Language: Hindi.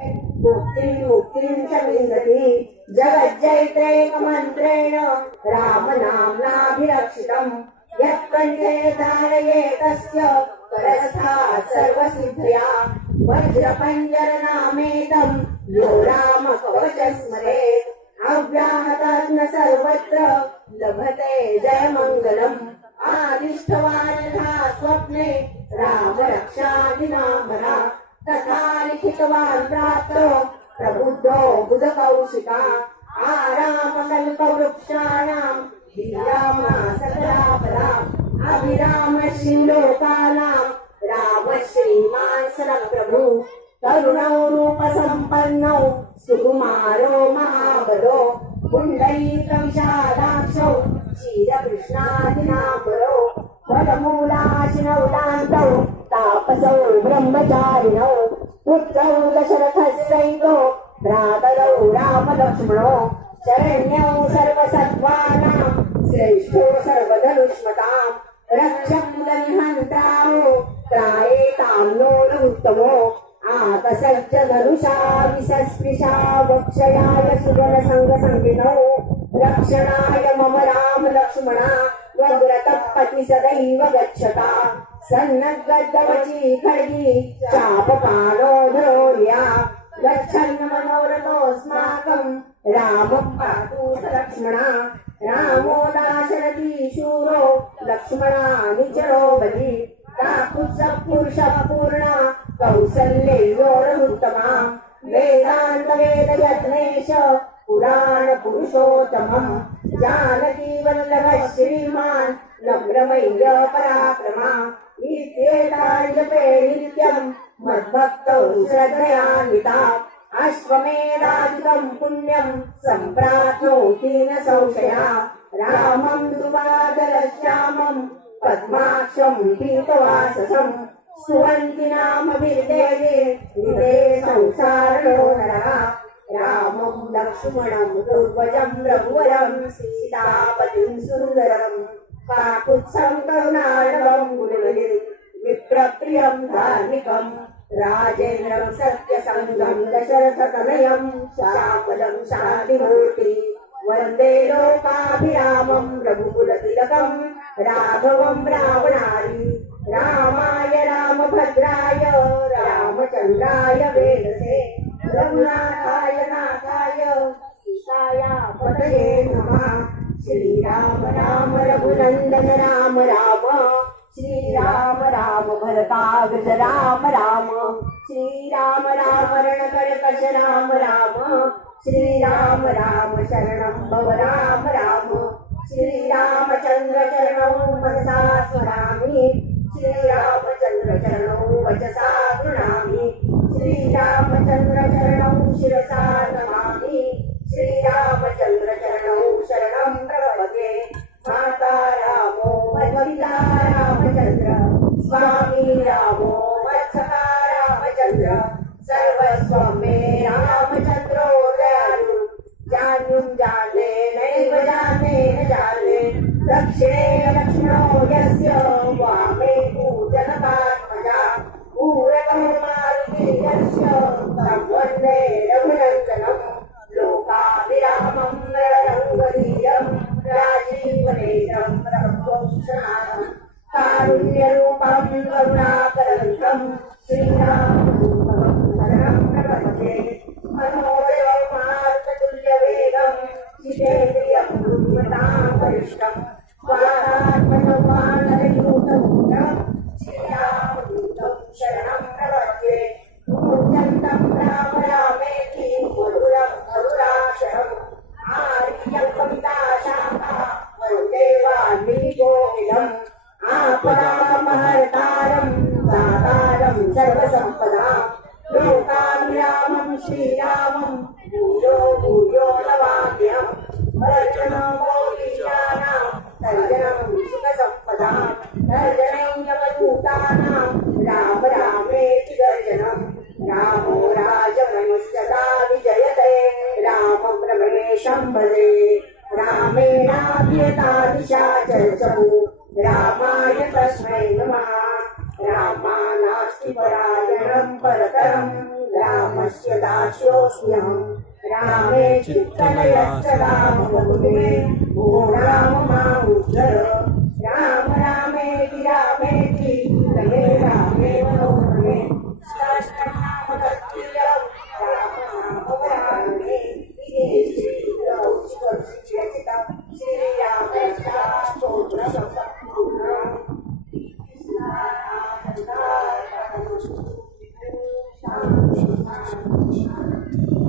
मुक्तिं च विन्दति जगज्जैत्रैकमन्त्रेण रामनाम्नाभिरक्षितम् यत्कण्ठे धारये तस्य परस्थात् सर्वसिद्धया वज्रपञ्जरनामेतम् यो रामकवच स्मरेत् अव्याहतात् न सर्वत्र लभते जयमङ्गलम् आदिष्टवान् यथा स्वप्ने रामरक्षादिनाम्ना तथा लिखितवान् प्राप्तो प्रबुद्धो बुधकौशिका आरामकल्पवृक्षाणाम् विरामा सकलापदाम् अभिरामश्रीलोकानाम् राम श्रीमान् सरप्रभु तरुणौ रूपसम्पन्नौ सुकुमारो महाबलो पुण्डरीकविशालाक्षौ क्षीरकृष्णादिनाम्बरो फलमूलाशिनौलान्तौ तापसौ ब्रह्मचारिणौ पुत्रौ दशरथस्यैतो भ्रातरौ रामलक्ष्मणो शरण्यौ सर्वसत्त्वानाम् श्रेष्ठो सर्वधनुष्मताम् रक्षकुलनिहन्तारो त्रायेतां नो उत्तमो आतसज्जधनुषा विसस्पृशा वक्षयाय सुगनसङ्गसङ्गिनौ रक्षणाय मम राम लक्ष्मणा वग्रतपति सदैव गच्छता सन्नद्गद्दवची खड्गी चापपाणो धरोर्या गच्छन् मनोरथोऽस्माकम् रामः पातु स लक्ष्मणा रामो दाशरथी शूरो लक्ष्मणा निचरो बली काकुत्सः पुरुषः पूर्णा कौसल्ययोरुत्तमा वेदान्तवेदयत्नेश पुराण पुरुषोत्तमम् जानकी वल्लभः श्रीमान् नम्रमय्य पराक्रमा इत्येतानि जपे नित्यम् मद्भक्तौ श्रद्धयान्विता अश्वमेधादिकम् पुण्यम् सम्प्राप्नोति न संशया रामम् दुवादरश्यामम् पद्माक्षम् पीतवाससम् सुवन्ति नामभिर्देवे निधे संसारणो नरः रामम् लक्ष्मणम् दुर्वजम् रघुवरम् सीतापतिम् सुन्दरम् काकुत्सम् करुणार्णवम् विप्रप्रियम् धार्मिकम् राजेन्द्रम् सत्यसङ्गम् दशरथतनयम् श्यामलम् शान्तिमूर्ति वन्दे लोकाभिरामम् रघुकुलतिलकम् राघवम् रावणारि रामाय रामभद्राय रामचन्द्राय वेदसे रघुनाथाय नाथाय सीताय पतये नमः श्रीराम राम रघुनन्दन राम राम श्रीराम राम भरताग्रज राम राम श्रीराम राम रणकर्कश राम राम श्रीराम राम शरणं भव राम राम श्रीरामचन्द्र चरणौ मनसा स्मरामि श्रीरामचन्द्र चरणौ वचसा गृह्णामि श्रीरामचन्द्र चरणौ शिरसा नमामि श्रीरामचन्द्र चरणौ शरणं प्रपद्ये माता रामो मद्विता रामचन्द्र स्वामी रामो वत्सका रामचन्द्र सर्वस्वं मे रामचन्द्रो दयालु जान्युं जाने नैव जाने न जाने दक्षिणे लक्ष्मणो यस्य वामे पूजनकात्मजा पूरतो मारुति यस्य तं वन्दे रघुनन्दनं लोकाभिरामं नररङ्गधीरं राजीवनेत्रं रघुवंशनाथं कारुण्यरूपं करुणाकरन्तं श्रीरामदूतं शरणं प्रपद्ये मनोरमार्गतुल्यवेगं जितेन्द्रियं बुद्धिमतां वरिष्ठं स्वाहात्मनवानरयूतमूलं श्रीरामदूतं शरणं प्रपद्ये पूज्यन्तं राम रामेति मधुरं मधुराक्षरम् आर्यं कविताशाखा वन्दे वाल्मीकिकोकिलम् आपदामहर्तारं दातारं सर्वसम्पदां लोकाभिरामं श्रीरामं भूयो भूयो नमाम्यहम् अर्चनं मोदीयानां तर्जनं सुखसम्पदां तर्जनं यमदूतानां राम रामेति गर्जनं रामो राजमनुष्यता विजयते रामं रमणेशं भजे रामेणाभियता दिशा चर्चौ रामाय तस्मै नमः रामा नास्ति परायणं परतरं रामस्य दास्योऽस्म्यहम् रामे चित्तलयश्च रामवतु मे ओ राम मामुद्धर राम रामेति रामेति रमे रामे मनोरमे सहस्रनाम तत्तुल्यं राम नाम वरानने इति श्रीरचितं श्रीरामस्तोत्रसम्पूर्णम् शांति